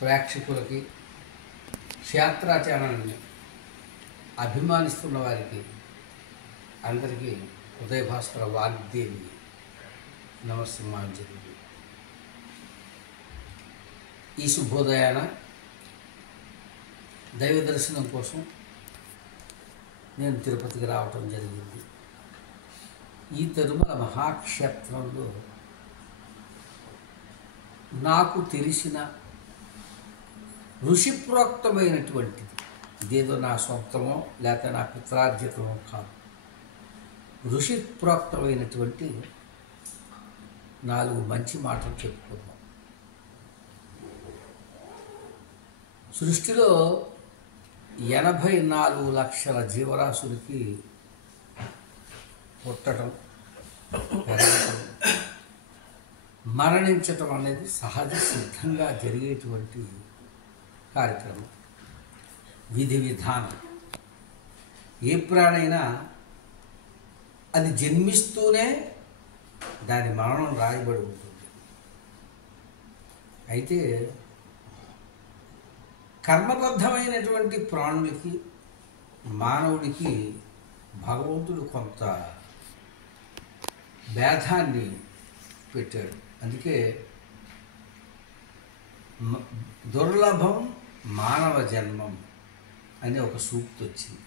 ప్రేక్షకులకి క్షేత్ర ఛానల్ని అభిమానిస్తున్న వారికి అందరికీ ఉదయభాస్కర వాగ్దేవి నమస్సుమాంజలి. ఈ శుభోదయాన దైవ దర్శనం కోసం నేను తిరుపతికి రావటం జరిగింది. ఈ తిరుమల మహాక్షేత్రంలో నాకు తెలిసిన ఋషిప్రోక్తమైనటువంటిది, ఇదేదో నా సొంతమో లేక నా పిత్రార్జితమో కాదు, ఋషిప్రోక్తమైనటువంటి 4 మంచి మాటలు చెప్పుకుందాం. సృష్టిలో 84 లక్షల జీవరాశులకి పుట్టడం, పెరగటం, మరణించటం అనేది సహజ సిద్ధంగా జరిగేటువంటి కార్యక్రమం, విధి విధానం. ఏ ప్రాణైనా అది జన్మిస్తూనే దాని మరణం రాయబడి ఉంటుంది. అయితే కర్మబద్ధమైనటువంటి ప్రాణులకి, మానవుడికి భగవంతుడు కొంత భేదాన్ని పెట్టాడు. అందుకే దుర్లభం మానవ జన్మం అనే ఒక సూక్తి వచ్చింది.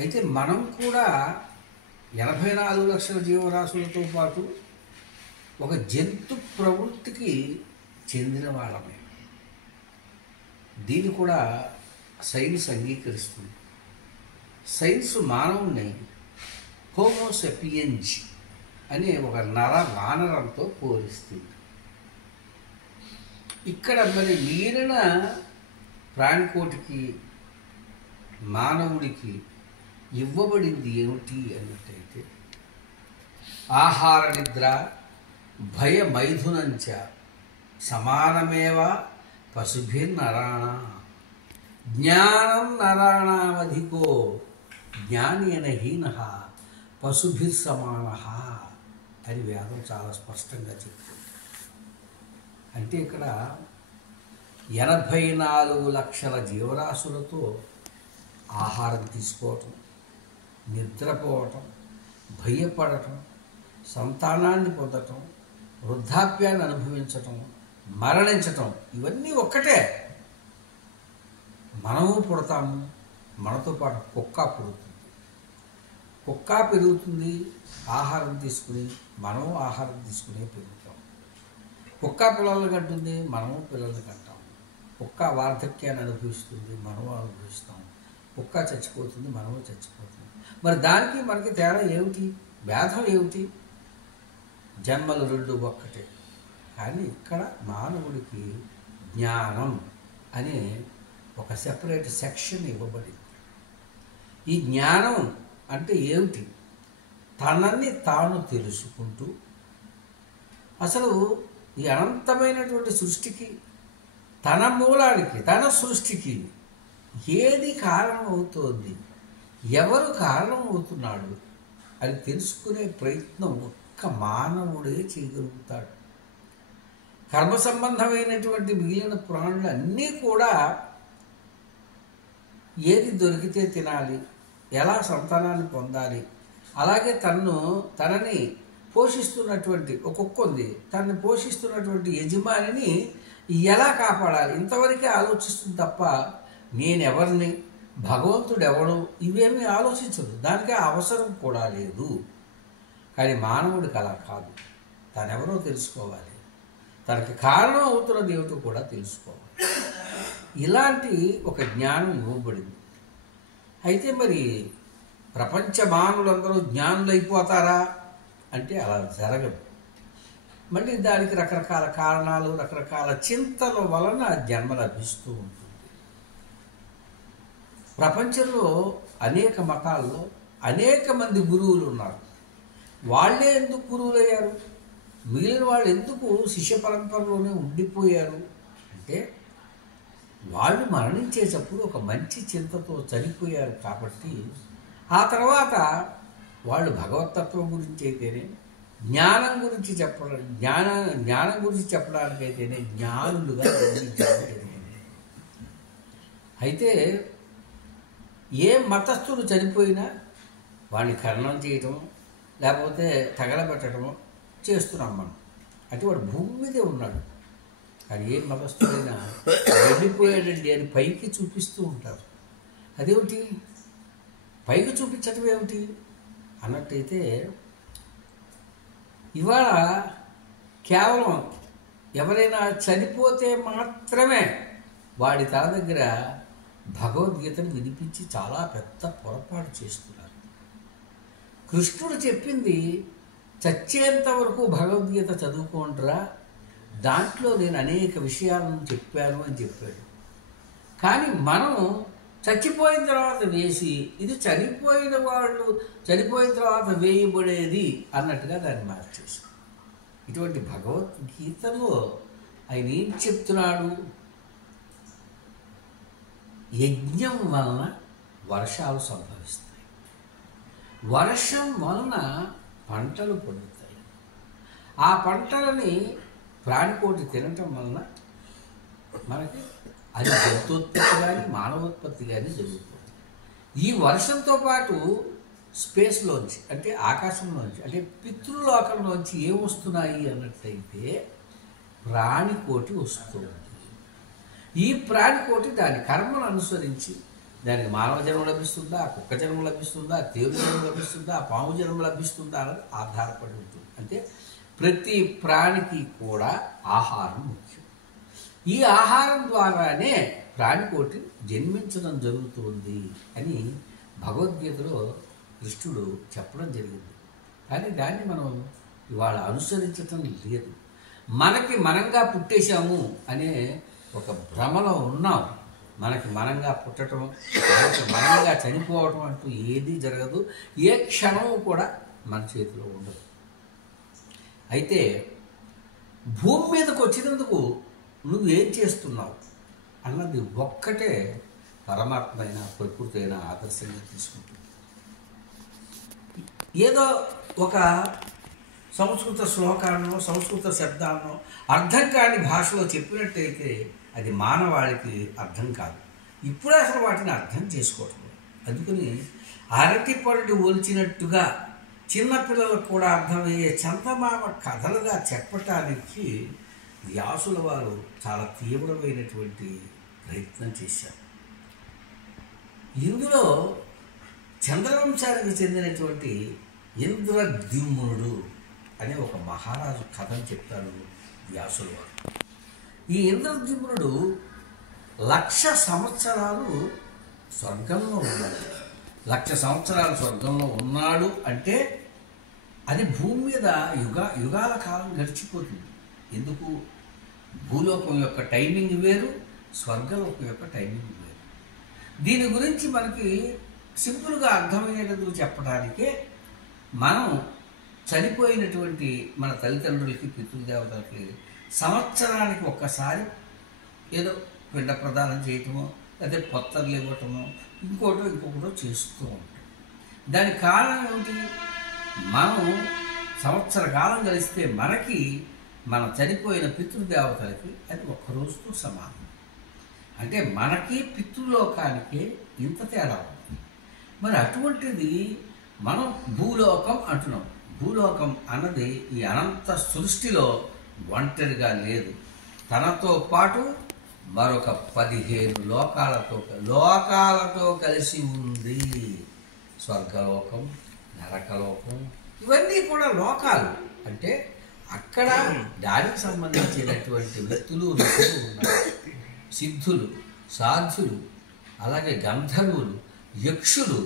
అయితే మనం కూడా 84 లక్షల జీవరాశులతో పాటు ఒక జంతు ప్రవృత్తికి చెందిన వాళ్ళమే. దీన్ని కూడా సైన్స్ అంగీకరిస్తుంది. సైన్స్ మానవుని హోమోసెపియన్స్ అనే ఒక నర వానరంతో పోలిస్తుంది. ఇక్కడ మరి మిగిలిన ప్రాణికోటికి, మానవుడికి ఇవ్వబడింది ఏమిటి అన్నట్టయితే, ఆహార నిద్ర భయ మైథునంచ సమానమేవ పశుభిర్నరాణ జ్ఞానం నరాణావధికో జ్ఞానేన హీనః పశుభిర్సమానః అని వేదం చాలా స్పష్టంగా చెప్తుంది. అంటే ఇక్కడ 84 లక్షల జీవరాశులతో ఆహారం తీసుకోవటం, నిద్రపోవటం, భయపడటం, సంతానాన్ని పొందటం, వృద్ధాప్యాన్ని అనుభవించటం, మరణించటం, ఇవన్నీ ఒక్కటే. మనము పుడతాము, మనతో పాటు కుక్క పుడుతుంది. కుక్క పెరుగుతుంది ఆహారం తీసుకుని, మనము ఆహారం తీసుకునే పెరుగుతాం. కుక్క పిల్లలు కంటుంది, మనము పిల్లల్ని కంటాం. కుక్క వార్ధక్యాన్ని అనుభవిస్తుంది, మనము అనుభవిస్తాం. కుక్క చచ్చిపోతుంది, మనము చచ్చిపోతుంది. మరి దానికి మనకి తేడా ఏమిటి? భేదం ఏమిటి? జన్మలు 2 ఒక్కటే. కానీ ఇక్కడ మానవుడికి జ్ఞానం అనే ఒక సెపరేట్ సెక్షన్ ఇవ్వబడింది. ఈ జ్ఞానం అంటే ఏమిటి? తనని తాను తెలుసుకుంటూ, అసలు ఈ అనంతమైనటువంటి సృష్టికి, తన మూలానికి, తన సృష్టికి ఏది కారణం అవుతోంది, ఎవరు కారణం అవుతున్నాడు అని తెలుసుకునే ప్రయత్నం ఒక్క మానవుడే చేయగలుగుతాడు. కర్మ సంబంధమైనటువంటి మిగిలిన ప్రాణులు అన్నీ కూడా ఏది దొరికితే తినాలి, ఎలా సంతానాన్ని పొందాలి, అలాగే తనని పోషిస్తున్నటువంటి ఒక కుక్క ఉంది, తనని పోషిస్తున్నటువంటి యజమానిని ఎలా కాపాడాలి, ఇంతవరకే ఆలోచిస్తుంది తప్ప నేనెవరిని, భగవంతుడు ఎవడు, ఇవేమీ ఆలోచించదు. దానికి అవసరం కూడా లేదు. కానీ మానవుడికి అలా కాదు. తనెవరో తెలుసుకోవాలి, తనకి కారణం అవుతున్నది ఏమిటో కూడా తెలుసుకోవాలి. ఇలాంటి ఒక జ్ఞానం ఇవ్వబడింది. అయితే మరి ప్రపంచ మానవులందరూ జ్ఞానులు అయిపోతారా అంటే అలా జరగదు. మళ్ళీ దానికి రకరకాల కారణాలు, రకరకాల చింతల వలన జన్మ లభిస్తూ ఉంటుంది. ప్రపంచంలో అనేక మతాల్లో అనేక మంది గురువులు ఉన్నారు. వాళ్ళే ఎందుకు గురువులయ్యారు? మిగిలిన వాళ్ళు ఎందుకు శిష్య పరంపరలోనే ఉండిపోయారు అంటే, వాళ్ళు మరణించేటప్పుడు ఒక మంచి చింతతో చనిపోయారు కాబట్టి, ఆ తర్వాత వాళ్ళు భగవతత్వం గురించి అయితేనే, జ్ఞానం గురించి చెప్పడం జ్ఞానం గురించి చెప్పడానికైతేనే జ్ఞానులుగా జన్మించడం జరిగింది. అయితే ఏ మతస్థులు చనిపోయినా వాడిని ఖననం చేయటం లేకపోతే తగలబెట్టడము చేస్తున్నాం మనం. అంటే వాడు భూమి మీదే ఉన్నాడు, కానీ ఏ మతస్థుడైనా వెళ్ళిపోయాడండి అని పైకి చూపిస్తూ ఉంటారు. అదేమిటి పైకి చూపించటం ఏమిటి అన్నట్టయితే, ఇవాళ కేవలం ఎవరైనా చనిపోతే మాత్రమే వాడి తల దగ్గర భగవద్గీతను వినిపించి చాలా పెద్ద పొరపాటు చేస్తున్నారు. కృష్ణుడు చెప్పింది చచ్చేంత వరకు భగవద్గీత చదువుకుంటారా, దాంట్లో నేను అనేక విషయాలను చెప్పాను అని చెప్పాడు. కానీ మనం చచ్చిపోయిన తర్వాత వేసి ఇది చనిపోయిన వాళ్ళు చనిపోయిన తర్వాత వేయబడేది అన్నట్టుగా దాన్ని మార్చేసాం. ఇటువంటి భగవద్గీతలో ఆయన ఏం చెప్తున్నాడు? యజ్ఞం వలన వర్షాలు సంభవిస్తాయి, వర్షం వలన పంటలు పండుతాయి, ఆ పంటలని ప్రాణికోటి తినటం వలన మనకి అది జంతోత్పత్తి కానీ మానవోత్పత్తి కానీ జరుగుతుంది. ఈ వర్షంతో పాటు స్పేస్లోంచి అంటే ఆకాశంలోంచి అంటే పితృలోకంలోంచి ఏం వస్తున్నాయి అన్నట్లయితే ప్రాణికోటి వస్తుంది. ఈ ప్రాణికోటి దాని కర్మను అనుసరించి దానికి మానవ జన్మ లభిస్తుందా, కుక్క జన్మ లభిస్తుందా, తేలు జన్మ లభిస్తుందా, పాము జన్మ లభిస్తుందా అన్నది ఆధారపడి ఉంటుంది. అంటే ప్రతి ప్రాణికి కూడా ఆహారం ముఖ్యం. ఈ ఆహారం ద్వారానే ప్రాణికోటి జన్మించడం జరుగుతుంది అని భగవద్గీతలో కృష్ణుడు చెప్పడం జరిగింది. కానీ దాన్ని మనం ఇవాళ అనుసరించటం లేదు. మనకి మనంగా పుట్టేశాము అనే ఒక భ్రమలో ఉన్నాం. మనకి మనంగా పుట్టడం, మనకి మనంగా చనిపోవటం అంటూ ఏదీ జరగదు. ఏ క్షణము కూడా మన చేతిలో ఉండదు. అయితే భూమి మీదకు వచ్చినందుకు నువ్వేం చేస్తున్నావు అన్నది ఒక్కటే పరమాత్మ అయినా ప్రకృతి అయినా ఆదర్శంగా తీసుకుంటుంది. ఏదో ఒక సంస్కృత శ్లోకాన్నో సంస్కృత శబ్దాన్నో అర్థం కాని భాషలో చెప్పినట్టయితే అది మానవాళికి అర్థం కాదు. ఇప్పుడే అసలు వాటిని అర్థం చేసుకోవటం. అందుకని అరటి పళ్ళు ఒలిచినట్టుగా చిన్నపిల్లలకు కూడా అర్థమయ్యే చందమామ కథలుగా చెప్పటానికి వ్యాసుల వారు చాలా తీవ్రమైనటువంటి ప్రయత్నం చేశారు. ఇందులో చంద్రవంశానికి చెందినటువంటి ఇంద్రద్యుమ్నుడు అనే ఒక మహారాజు కథను చెప్తారు వ్యాసుల వారు. ఈ ఇంద్రద్యుమ్నుడు 1,00,000 సంవత్సరాలు స్వర్గంలో ఉన్నాడు. 1,00,000 సంవత్సరాలు స్వర్గంలో ఉన్నాడు అంటే అది భూమి మీద యుగాల కాలం గడిచిపోతుంది. ఎందుకు? భూలోకం యొక్క టైమింగ్ వేరు, స్వర్గలోకం యొక్క టైమింగ్ వేరు. దీని గురించి మనకి సింపుల్గా అర్థమయ్యేటందుకు చెప్పడానికే మనం చనిపోయినటువంటి మన తల్లిదండ్రులకి పితృదేవతలకి సంవత్సరానికి ఒక్కసారి ఏదో పిండ ప్రదానం చేయటమో లేకపోతే పొత్తర్లు ఇవ్వటమో ఇంకొకటో చేస్తూ ఉంటాం. దానికి కారణం ఏమిటి? మనం సంవత్సర కాలం కలిస్తే మనకి మన చనిపోయిన పితృదేవతలకి అది ఒక్కరోజుతో సమానం. అంటే మనకి పితృలోకానికి ఇంత తేడా ఉంది. మరి అటువంటిది మనం భూలోకం అంటున్నాం. భూలోకం అన్నది ఈ అనంత సృష్టిలో ఒంటరిగా లేదు. తనతో పాటు మరొక 15 లోకాలతో కలిసి ఉంది. స్వర్గలోకం, నరకలోకం, ఇవన్నీ కూడా లోకాలు. అంటే అక్కడ దానికి సంబంధించినటువంటి వ్యక్తులు ఋషులు ఉన్నారు. సిద్ధులు, సాధ్యులు, అలాగే గంధర్వులు, యక్షులు,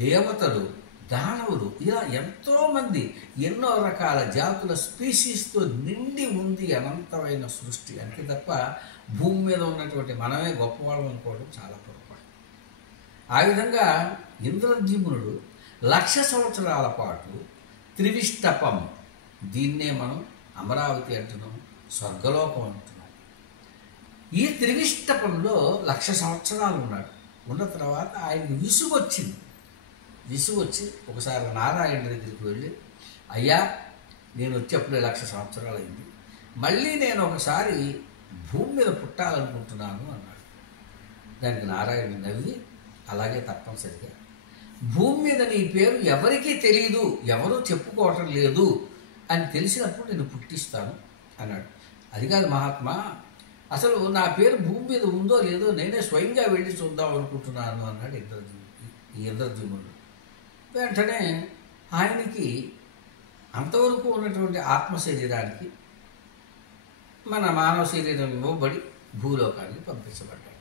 దేవతలు, దానవులు, ఇలా ఎంతోమంది ఎన్నో రకాల జాతుల స్పీషీస్తో నిండి ఉంది అనంతమైన సృష్టి. అంతే తప్ప భూమి మీద ఉన్నటువంటి మనమే గొప్పవాళ్ళం అనుకోవడం చాలా పొరపాటు. ఆ విధంగా ఇంద్రద్యుమ్నుడు 1,00,000 సంవత్సరాల పాటు త్రివిష్టపం, దీన్నే మనం అమరావతి అంటున్నాం, స్వర్గలోకం అంటున్నాం. ఈ త్రివిష్టపంలో 1,00,000 సంవత్సరాలు ఉన్నాడు. ఉన్న తర్వాత ఆయనకి విసుగొచ్చి ఒకసారి నారాయణ దగ్గరికి వెళ్ళి, అయ్యా నేను వచ్చేప్పుడే 1,00,000 సంవత్సరాలు అయింది. మళ్ళీ నేను ఒకసారి భూమి మీద పుట్టాలనుకుంటున్నాను అన్నాడు. దానికి నారాయణుడు నవ్వి, అలాగే తప్పనిసరిగా భూమి మీద నీ పేరు ఎవరికీ తెలియదు, ఎవరూ చెప్పుకోవటం లేదు అని తెలిసినప్పుడు నేను పుట్టిస్తాను అన్నాడు. అది కాదు మహాత్మా, అసలు నా పేరు భూమి మీద ఉందో లేదో నేనే స్వయంగా వెళ్ళి చూద్దాం అనుకుంటున్నాను అన్నాడు ఇంద్రద్యుమ్నుడు. వెంటనే ఆయనకి అంతవరకు ఉన్నటువంటి ఆత్మ శరీరానికి మన మానవ శరీరం ఇవ్వబడి భూలోకానికి పంపించబడ్డాడు.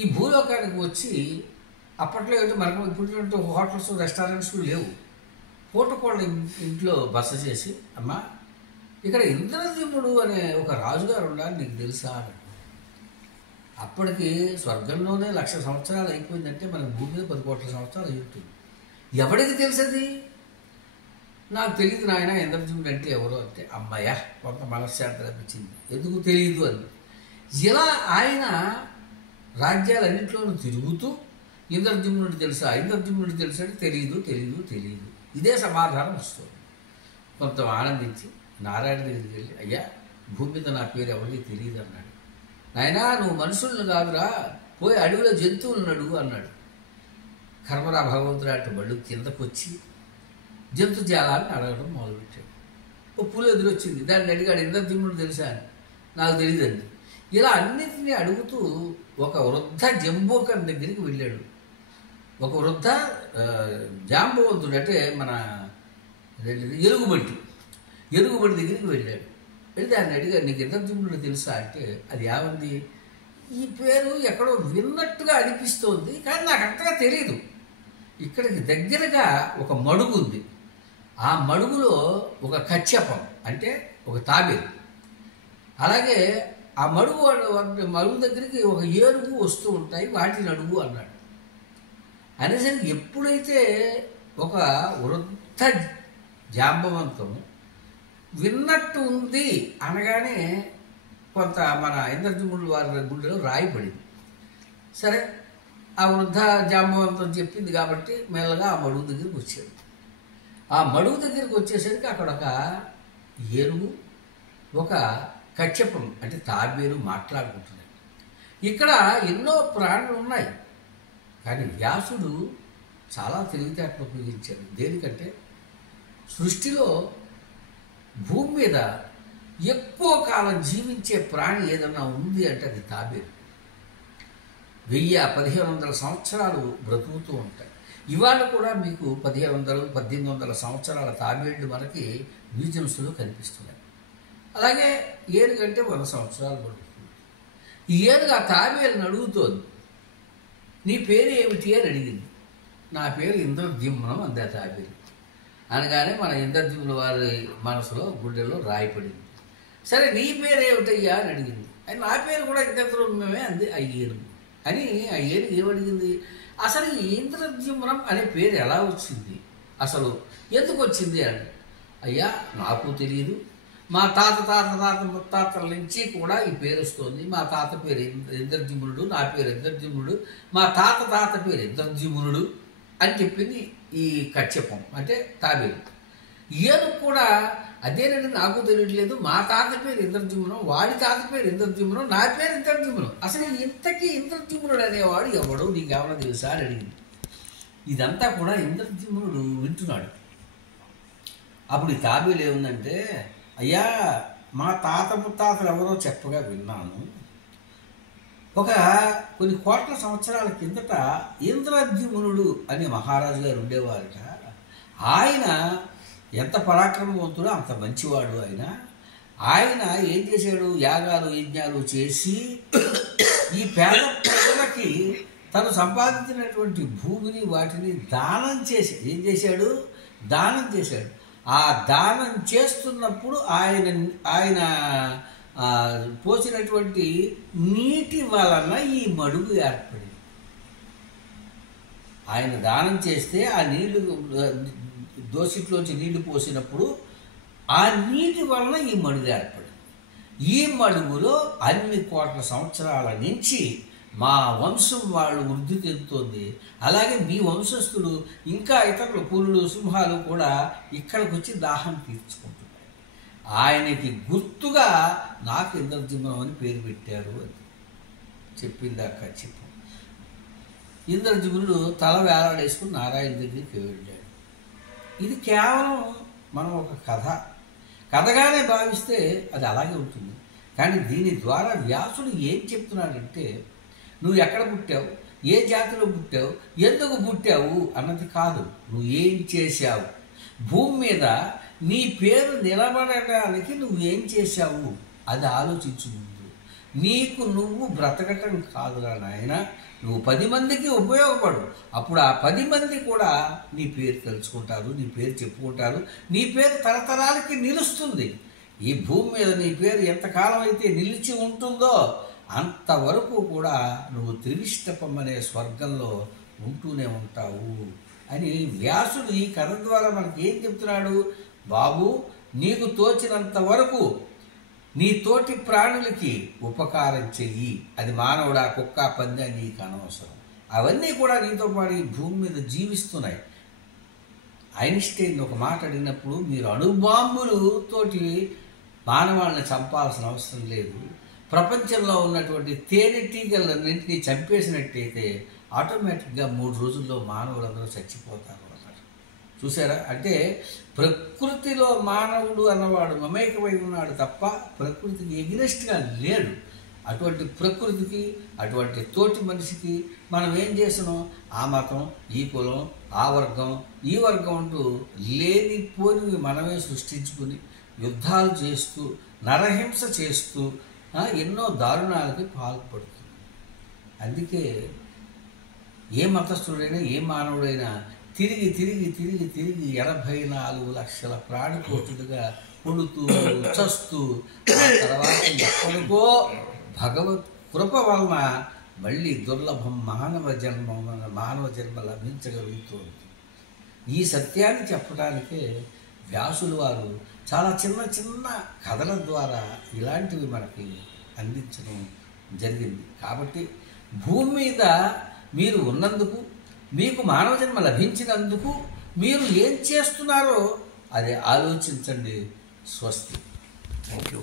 ఈ భూలోకానికి వచ్చి అప్పట్లో ఏంటో మనకు ఇప్పుడు హోటల్స్ రెస్టారెంట్స్ లేవు. పూటకోళ్ళ ఇంట్లో బస చేసి, అమ్మ ఇక్కడ ఇంద్రద్యుమ్నుడు అనే ఒక రాజుగారు ఉండాలి, నీకు తెలుసా అని. అప్పటికి స్వర్గంలోనే 1,00,000 సంవత్సరాలు అయిపోయిందంటే మన భూమి మీద 10 కోట్ల సంవత్సరాలు అయిపోతుంది. ఎవరికి తెలుసది? నాకు తెలియదు నాయన ఇంద్రద్యుమ్నుడు అంటే ఎవరో అంటే. అమ్మాయ కొంత మనశ్శాంతి లభించింది. ఎందుకు తెలియదు అని. ఇలా ఆయన రాజ్యాలన్నింటిలోనూ తిరుగుతూ ఇంద్రద్యుమ్నుడు తెలుసా ఇంద్రద్యుమ్నుడు తెలుసా అంటే తెలియదు తెలియదు తెలియదు, ఇదే సమాధానం వస్తుంది. కొంత ఆనందించి నారాయణ దగ్గరికి వెళ్ళి, అయ్యా భూమి మీద నా పేరు ఎవరికి తెలియదు అన్నాడు. నాయనా నువ్వు మనుషులను కాదురా, పోయి అడవిలో జంతువులను అడుగు అన్నాడు. కర్మరా భగవంతుడు అటు బళ్ళు కిందకు వచ్చి జంతు జాలాన్ని అడగడం మొదలుపెట్టాడు. ఓ పులి ఎదురొచ్చింది, దాన్ని అడిగాడు ఇంద్రద్యుమ్నుడు తెలుసా అని. నాకు తెలియదండి. ఇలా అన్నింటినీ అడుగుతూ ఒక వృద్ధ జంబూకర్ దగ్గరికి వెళ్ళాడు. ఒక వృద్ధ జాంబవంతుడు అంటే మన ఎలుగుబంటి దగ్గరికి వెళ్ళాడు. వెళ్ళి దాన్ని అడిగాడు, నీకు ఇంద్రద్యుమ్నుడు తెలుసా అంటే అది ఏమంది, ఈ పేరు ఎక్కడో విన్నట్టుగా అనిపిస్తోంది కానీ నాకు అంతగా తెలియదు. ఇక్కడికి దగ్గరగా ఒక మడుగు ఉంది, ఆ మడుగులో ఒక కచ్చపం అంటే ఒక తాబేలు, అలాగే ఆ మడుగు దగ్గరికి ఒక ఏనుగు వస్తూ ఉంటాయి, వాటిని అడుగు అన్నాడు. అనేసరికి ఎప్పుడైతే ఒక వృద్ధ జాంబవంతం విన్నట్టు ఉంది అనగానే కొంత మన ఇంద్రద్యుమ్నుడు వారి గుండెలో రాయిపడింది. సరే ఆ వృద్ధ జాంబవంతం చెప్పింది కాబట్టి మెల్లగా ఆ మడుగు దగ్గరికి వచ్చాడు. ఆ మడుగు దగ్గరికి వచ్చేసరికి అక్కడ ఒక ఏనుగు ఒక కచ్చపం అంటే తాబేలు మాట్లాడుకుంటున్నాయి. ఇక్కడ ఎన్నో ప్రాణులు ఉన్నాయి కానీ వ్యాసుడు చాలా తెలివితేటలు ఉపయోగించాడు. దేనికంటే సృష్టిలో భూమి మీద ఎక్కువ కాలం జీవించే ప్రాణి ఏదన్నా ఉంది అంటే అది తాబేలు. 1000-1500 సంవత్సరాలు బ్రతుకుతూ ఉంటాయి. ఇవాళ కూడా మీకు 1700-1800 సంవత్సరాల తాబేళ్లు మనకి మ్యూజియంస్లో కనిపిస్తున్నాయి. అలాగే ఏనుగంటే 100 సంవత్సరాలు బ్రతుకుతుంది. ఈ ఏనుగు ఆ తాబేలుని అడుగుతోంది, నీ పేరు ఏమిటి అని అడిగింది. నా పేరు ఇంద్రద్యుమ్నం అంది ఆ తాబేలు. అనగానే మన ఇంద్రద్యుమ్నుడు వారి మనసులో గుండెల్లో రాయిపడింది. సరే నీ పేరు ఏమిటయ్యా అని అడిగింది. నా పేరు కూడా ఇంద్రద్యుమ్నమే అంది ఆ ఏనుగు. అని ఆ ఏనుగు ఏమడిగింది, అసలు ఈ ఇంద్రద్యుమ్నం అనే పేరు ఎలా వచ్చింది, అసలు ఎందుకు వచ్చింది అని. అయ్యా నాకు తెలియదు, మా ముత్తాతల నుంచి కూడా ఈ పేరు వస్తుంది. మా తాత పేరు ఇంద్రద్యుమ్నుడు, నా పేరు ఇంద్రద్యుమ్నుడు, మా తాత పేరు ఇంద్రద్యుమ్నుడు అని చెప్పింది ఈ కచ్చపం అంటే తాబేలు. ఏనుగు కూడా అదేనండి నాకు తెలియట్లేదు, మా తాత పేరు ఇంద్రద్యుమ్నం, వాడి తాత పేరు ఇంద్రద్యుమ్నం, నా పేరు ఇంద్రద్యుమ్నం, అసలు ఇంతకీ ఇంద్రద్యుమ్నుడు అనేవాడు ఎవడు నీకు ఎవడో తెలుసా అని అడిగింది. ఇదంతా కూడా ఇంద్రద్యుమ్నుడు వింటున్నాడు. అప్పుడు ఈ తాబేలు ఏముందంటే, అయ్యా మా ముత్తాతలు ఎవరో చెప్పగా విన్నాను, కొన్ని కోట్ల సంవత్సరాల కిందట ఇంద్రద్యుమ్నుడు అనే మహారాజు గారు ఉండేవారట. ఆయన ఎంత పరాక్రమవంతుడో అంత మంచివాడు. ఆయన ఏం చేశాడు, యాగాలు యజ్ఞాలు చేసి ఈ పేద ప్రజలకి తను సంపాదించినటువంటి భూమిని వాటిని దానం చేసి ఏం చేశాడు, దానం చేశాడు. ఆ దానం చేస్తున్నప్పుడు ఆయన పోసినటువంటి నీటి వలన ఈ మడుగు ఏర్పడింది. ఆయన దానం చేస్తే ఆ నీళ్లు దోసిట్లోంచి నీళ్లు పోసినప్పుడు ఆ నీటి వలన ఈ మడుగు ఏర్పడింది. ఈ మడుగులో అన్ని కోట్ల సంవత్సరాల నుంచి మా వంశం వాళ్ళు వృద్ధి చెందుతోంది. అలాగే మీ వంశస్థులు ఇంకా ఇతరులు పులులు సింహాలు కూడా ఇక్కడికి వచ్చి దాహం తీర్చుకుంటున్నారు. ఆయనకి గుర్తుగా నాకు ఇంద్రజిమ్నం అని పేరు పెట్టారు అని చెప్పింది ఆ కచ్చితం. ఇంద్రజిమ్నుడు తల వేలాడేసుకుని నారాయణ దగ్గరికి వెళ్ళాడు. ఇది కేవలం మనం ఒక కథగానే భావిస్తే అది అలాగే ఉంటుంది. కానీ దీని ద్వారా వ్యాసుడు ఏం చెప్తున్నాడంటే, నువ్వు ఎక్కడ పుట్టావు, ఏ జాతిలో పుట్టావు, ఎందుకు పుట్టావు అన్నది కాదు, నువ్వు ఏం చేశావు, భూమి మీద నీ పేరు నిలబడడానికి నువ్వేం చేశావు అది ఆలోచించు ముందు. నీకు నువ్వు బ్రతకటం కాదురా నాయన, నువ్వు 10 మందికి ఉపయోగపడు. అప్పుడు ఆ 10 మంది కూడా నీ పేరు తెలుసుకుంటారు, నీ పేరు చెప్పుకుంటారు, నీ పేరు తరతరాలకి నిలుస్తుంది. ఈ భూమి మీద నీ పేరు ఎంతకాలం అయితే నిలిచి ఉంటుందో అంతవరకు కూడా నువ్వు త్రివిష్టపం అనే స్వర్గంలో ఉంటూనే ఉంటావు అని వ్యాసుడు ఈ కథ ద్వారా మనకి ఏం చెప్తున్నాడు? బాబు, నీకు తోచినంత వరకు నీ తోటి ప్రాణులకి ఉపకారం చెయ్యి. అది మానవుడా, కుక్క, పంది నీకు అనవసరం. అవన్నీ కూడా నీతో పాటు ఈ భూమి మీద జీవిస్తున్నాయి. ఐన్స్టైన్ ఒక మాట అడిగినప్పుడు, మీరు అణుబాంబులతోటి మానవాళ్ళని చంపాల్సిన అవసరం లేదు, ప్రపంచంలో ఉన్నటువంటి తేనెటీగలన్నింటినీ చంపేసినట్టయితే ఆటోమేటిక్గా 3 రోజుల్లో మానవులందరూ చచ్చిపోతారు అన్నారు. చూసారా? అంటే ప్రకృతిలో మానవుడు అన్నవాడు మమేకమై ఉన్నాడు తప్ప ప్రకృతికి ఎగ్నెస్ట్గా లేడు. అటువంటి ప్రకృతికి, అటువంటి తోటి మనిషికి మనం ఏం చేస్తున్నాం? ఆ మతం, ఈ కులం, ఆ వర్గం, ఈ వర్గం అంటూ లేనిపోనివి మనమే సృష్టించుకుని యుద్ధాలు చేస్తూ, నరహింస చేస్తూ ఎన్నో దారుణాలకి పాల్పడుతుంది. అందుకే ఏ మతస్థుడైనా, ఏ మానవుడైనా తిరిగి 84 లక్షల ప్రాణకోటులుగా పుడుతూ చస్తూ ఆ తర్వాత ఎప్పటికో భగవత్ కృప వలన మళ్ళీ దుర్లభం మానవ జన్మ లభించగలుగుతుంది. ఈ సత్యాన్ని చెప్పడానికే వ్యాసులు వారు చాలా చిన్న కథల ద్వారా ఇలాంటివి మనకి అందించడం జరిగింది. కాబట్టి భూమి మీద మీరు ఉన్నందుకు, మీకు మానవ జన్మ లభించినందుకు మీరు ఏం చేస్తున్నారో అది ఆలోచించండి. స్వస్తి. Thank you.